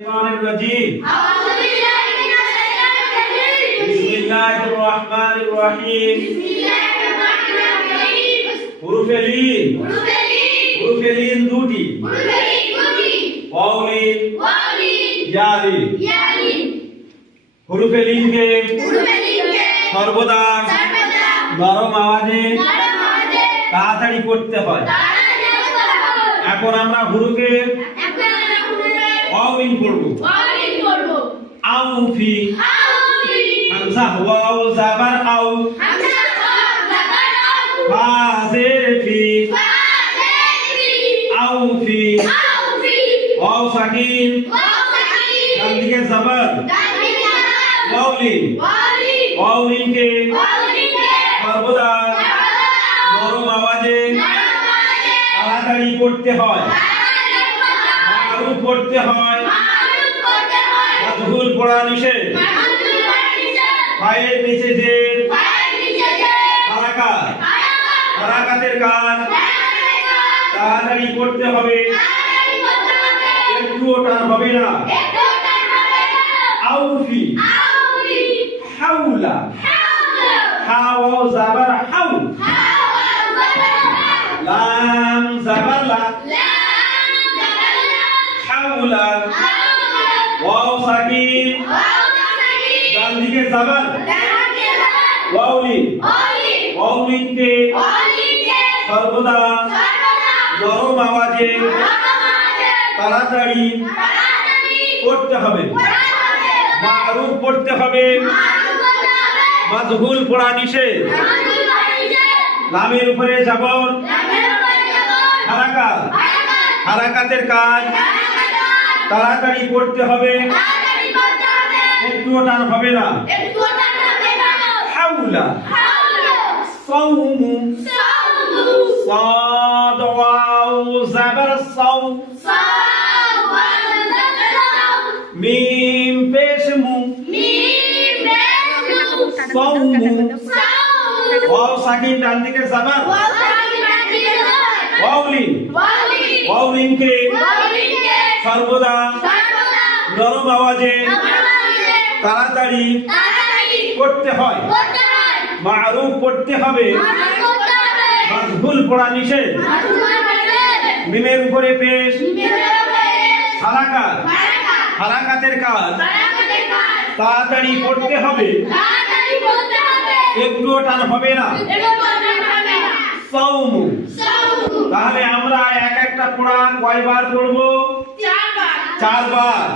الرجيم بسم الله الرحمن الرحيم حروف Lin দুটি wow Lin ইয়া Lin حروف লিনকে সর্বদা নরম আওয়াজে তাড়াতাড়ি পড়তে হয়। এখন আমরা হুরুফে ওয়াও লিন পড়ব। আউ ফি হামজা ওয়াও জাবার আউ ফা জের ফি আউ ফি ওয়াও সাকিন ডান দিকে জাবার ওয়াও লিনকে সর্বদা নরম আওয়াজে তাড়াতাড়ি পড়তে হয়। মারুফ পড়তে হয়, মাযহুল পড়া নিষেধ। পায়ের নিচে জের, হারাকাতের কাজ তাড়াতাড়ি পড়তে হবে, একটুও টান হবে না। আউফি হাউলা হাওয়া জাবার হাউ লাম জাবার লা হাউলা ওয়াও সাকিন ডান দিকে জাবার ওয়াও লিনকে সর্বদা নরম আওয়াজে তাড়াতাড়ি পড়তে হবে। মারুফ পড়তে হবে, মাযহুল পড়া নিষেধ। লামের উপরে জবর, হারাকাতের কাজ তাড়াতাড়ি পড়তে হবে, একটুও টান হবে না। হাউলা সাওমু সাদ ওয়াও জাবার সাও মিম পেশ মু সাওমু ওয়াও সাকিন ডান দিকে জাবার ওয়াও লিনকে সর্বদা নরম আওয়াজে তাড়াতাড়ি পড়তে হয়। মারুফ পড়তে হবে, মাযহুল পড়া নিষেধ। মিমের উপরে পেশ, হারাকাতের কাজ তাড়াতাড়ি পড়তে হবে, একটুও টান হবে না। সাওমু। তাহলে আমরা এক একটা পড়া কয়বার পড়বো? 4 বার।